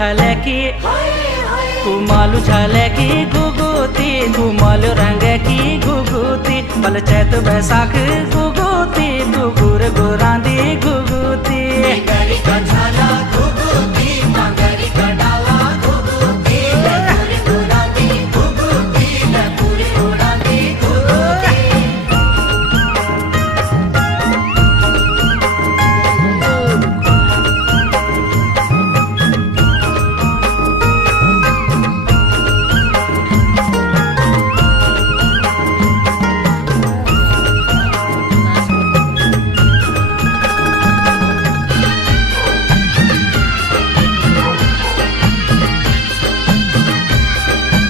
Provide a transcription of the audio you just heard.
झाल्या की कुमालू झाल्या की गुगुती कुमालू रंग की गुगुती बल चैत बैसाख गुगुती गुगुर गुरांदी गुगुती